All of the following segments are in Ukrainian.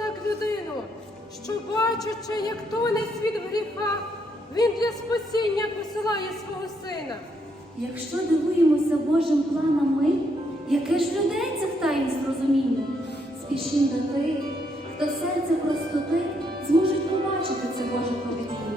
так людину, що бачачи, як тоне світ в гріхах, він для спасіння посилає свого сина. Якщо дивуємося Божим планам ми, яке ж людей це втаїм розуміння, Спішім до тих, хто серце простоти зможуть побачити це Боже провидіння.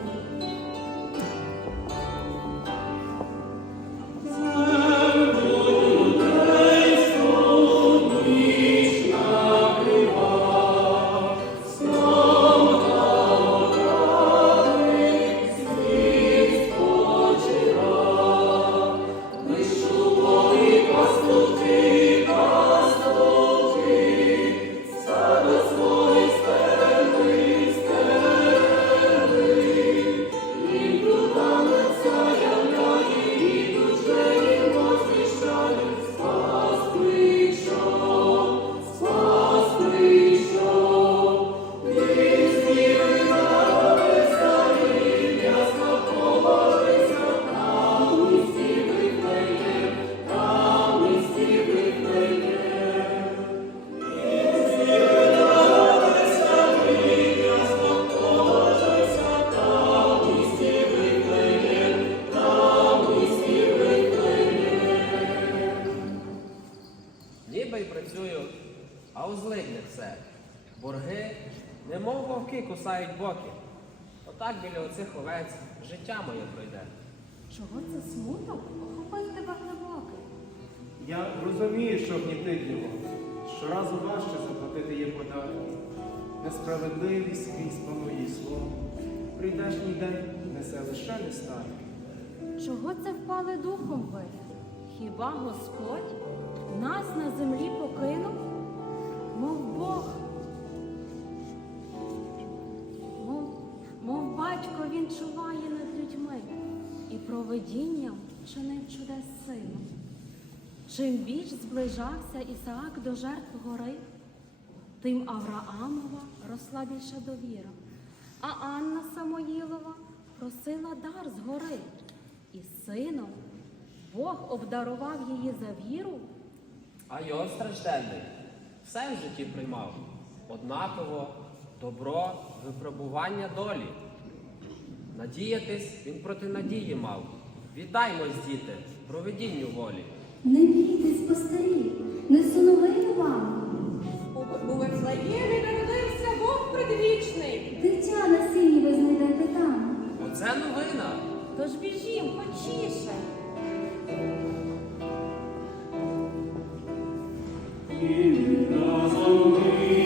Біля овець життя моє пройде. Чого це смуток охопив тебе глибокий? Я розумію, що гнітить його. Щоразу важче заплатити є податки. Несправедливість скрізь панує слово. Прийдешній день несе лише нестатки. Чого це впали духом ви? Хіба Господь нас на землі покинув, мов Бог? Батько він чуває над людьми і провидінням чинив чудес сину. Чим більш зближався Ісаак до жертв гори, тим Авраамова росла більша довіра, а Анна Самоїлова просила дар з гори. І сином Бог обдарував її за віру, А його стражденний все в житті приймав. Однаково добро, випробування долі. Надіятись він проти надії мав. Віддаймось, діти, проведінню волі. Не бійтесь, постарі, несу новину вам. У, Вифлеємі народився Бог предвічний. Дитя на сіні ви знайдете там. Оце новина. тож біжім, хочіше. Ой,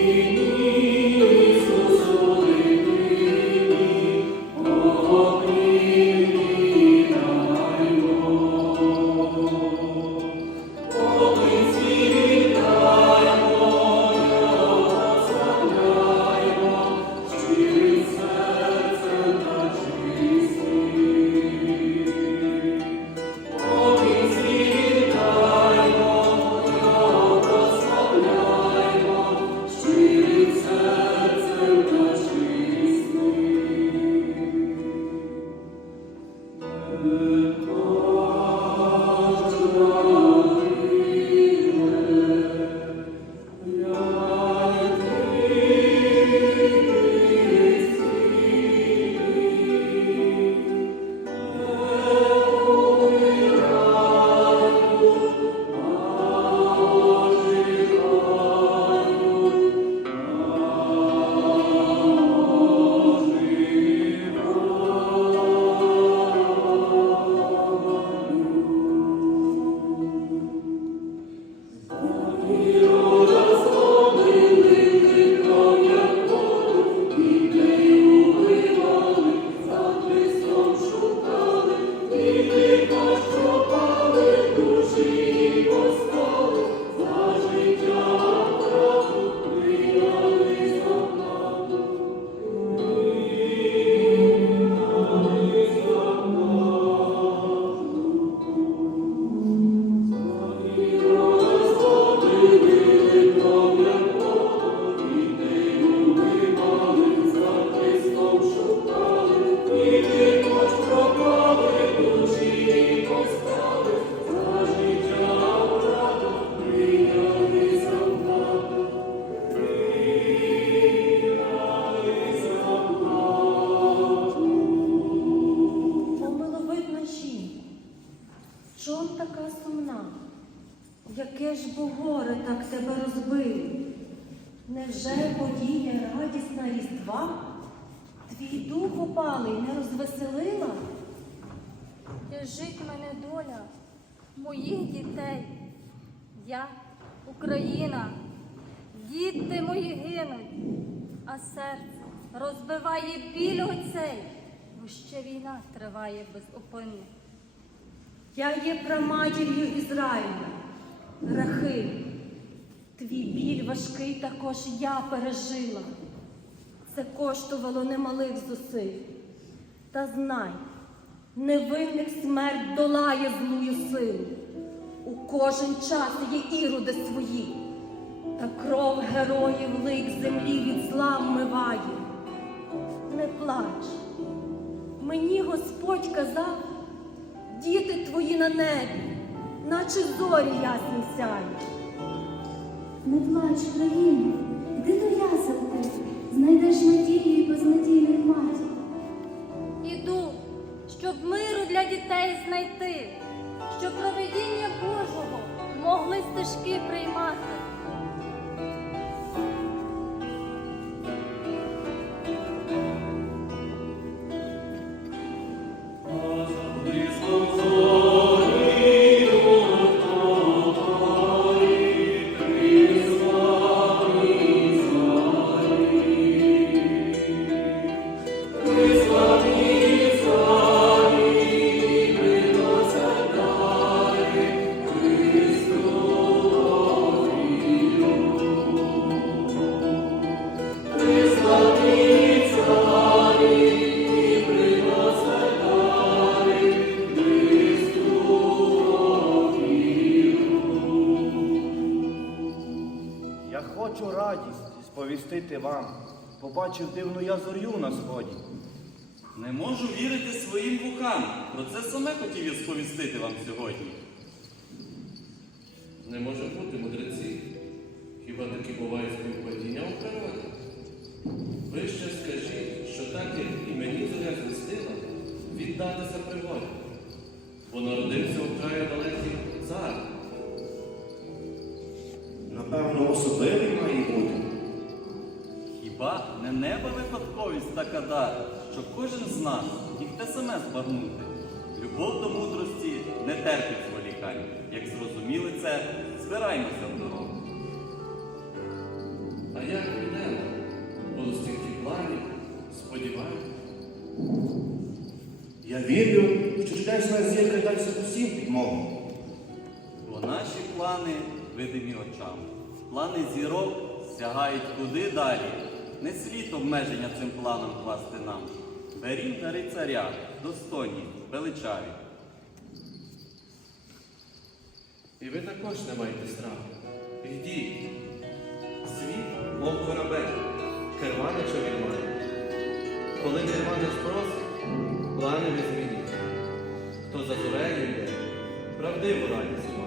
Україна, діти мої гинуть, а серце розбиває біль оцей, бо ще війна триває безупинно. Я є праматір'ю Ізраїля, Рахиль. Твій біль важкий також я пережила. Це коштувало немалих зусиль. Та знай, невинних смерть долає злую силу. У кожен час є іроди свої, та кров героїв лик землі від зла вмиває. Не плач, мені Господь казав, діти твої на небі, наче зорі ясні сяють. Не плач, країно, йди до яселки, знайдеш надію Побачив дивну я зорю на сході. Не можу вірити своїм вухам. Про це саме хотів я сповістити вам сьогодні. Не може бути, мудреці. Хіба такі бувають співпадіння у природі? Ви ще скажіть, що так, як і мені зоря звістила, віддатися пригоді. Бо народився у краю далекий не неба випадковість така дар, що кожен з нас міг те саме збагнути? Любов до мудрості не терпить зволікань. Як зрозуміли це, збираймося в дорогу. А як підемо? Бо стільки планів, сподіваюся. Я вірю, що чудесна зірка дасть усім підмогу. Бо наші плани видимі очам. Плани зірок сягають куди далі. Не слід обмеження цим планам класти нам. Беріть дари царя, достойні, величаві. І ви також не маєте страху. Йдіть. Світ, мов корабель, керманича він має. Коли керманич просить, плани не змінюють. Хто за зорею йде, правдиву радість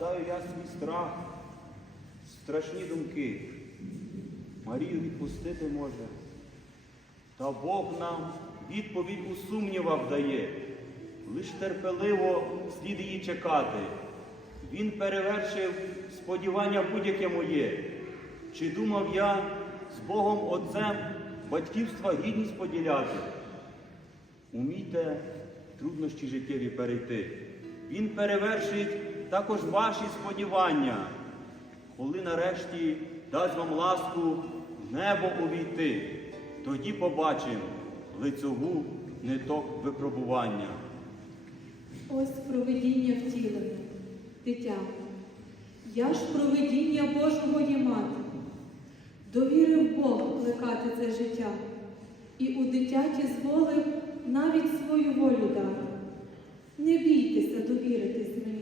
гадаю я свій страх, страшні думки. Марію відпустити може. Та Бог нам відповідь у сумнівах дає. Лиш терпеливо слід її чекати. Він перевершив сподівання будь-яке моє. Чи думав я з Богом Отцем батьківства гідність поділяти? Умійте труднощі життєві перейти. Він перевершить також ваші сподівання, коли нарешті дасть вам ласку небо увійти. Тоді побачимо лицьову ниток випробування. Ось провидіння втілене, дитя. Я ж провидіння Божого є мати. Довірив Бог плекати це життя, і у дитяті зволив навіть свою волю дати. Не бійтеся довіритись мені.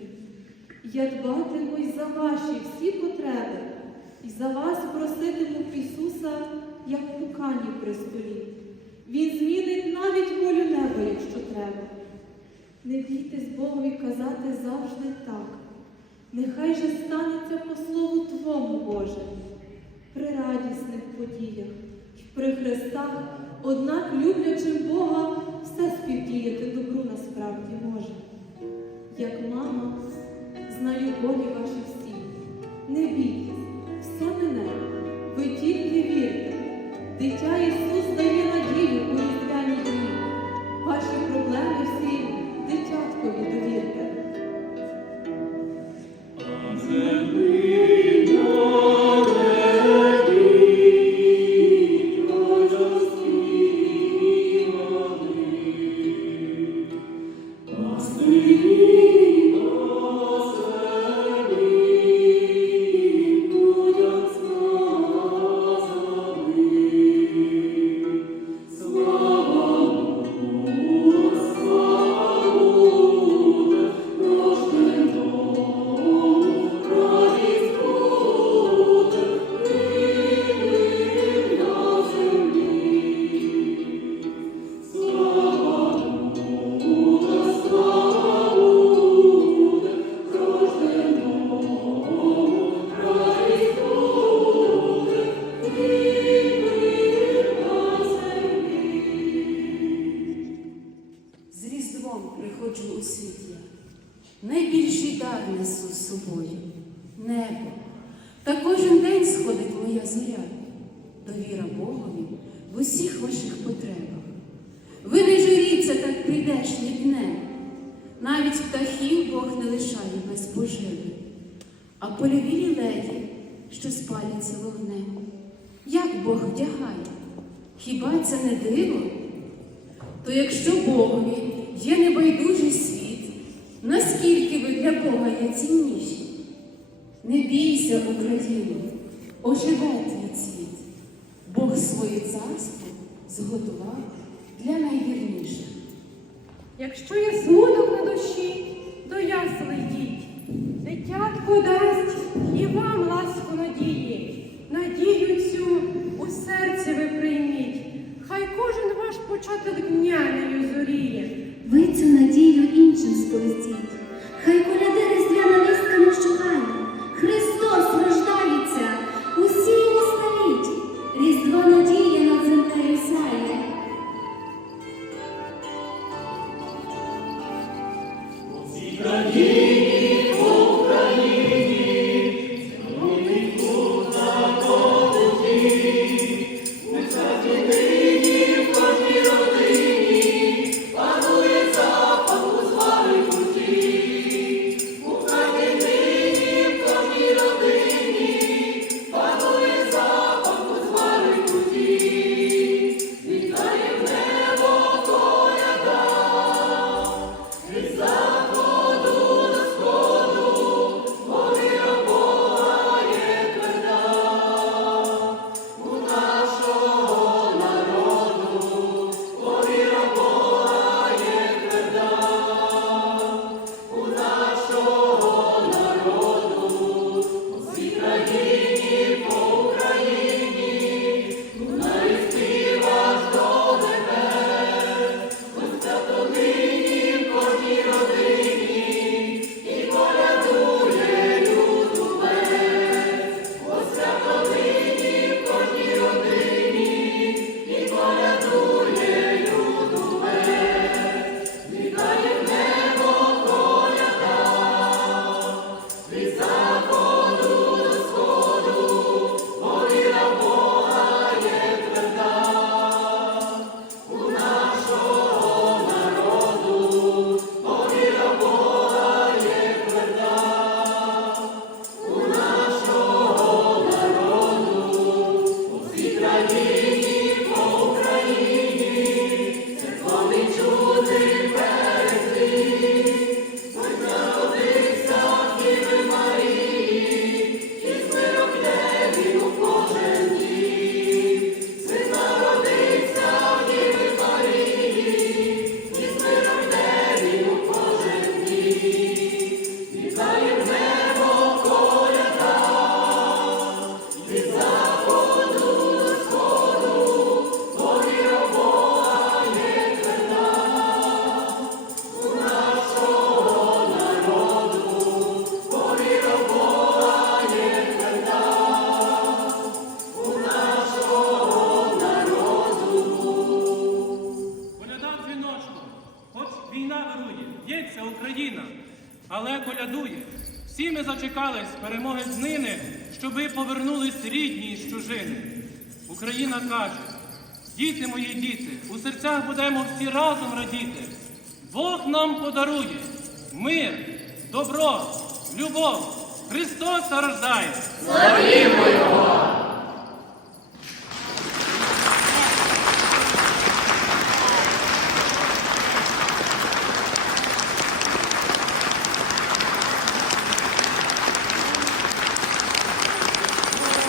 Я дбатиму й за ваші всі потреби, і за вас проситиму Ісуса, як у кані при столі. Він змінить навіть волю неба, якщо треба. Не бійтесь Богові казати завжди так. Нехай же станеться по слову Твому, Боже, при радісних подіях і при хрестах, однак люблячим Бога все співдіяти добру насправді може. Як мама, знаю болі ваші всі. Не бійтесь, все мене, ви тільки вірте. Дитя Ісус дає приходжу у світ. Найбільший дар несу з собою небо. Та кожен день сходить моя зоря, довіра Богові в усіх ваших потребах. Ви не журіться, так прийдешні днем. Навіть птахів Бог не лишає без поживи, а польові лілеї, що спаляться вогнем. Як Бог вдягає? Хіба це не диво? То якщо Богові є небайдужий світ, наскільки ви для Бога є цінніші? Не бійся, Україну, оживе твій цвіт. Бог своє царство зготував для найвірніших. Якщо є смуток на душі, до ясел йдіть. Дитятко дасть і вам ласку надії. Надію цю у серці ви прийміть. Хай кожен ваш початок дня нею зоріє. Ви цю надію іншим сповістіть. Хай коляди різдвяна вістка не. Христос рождається, усі його ставіть. Різдво надія над землею сяє. Панує запах війна вирує, б'ється Україна, але колядує. Всі ми зачекались перемоги знини, щоб ви повернулись рідні з чужини. Україна каже, діти мої, діти, у серцях будемо всі разом радіти. Бог нам подарує мир, добро, любов. Христос рождає. Слава! Його!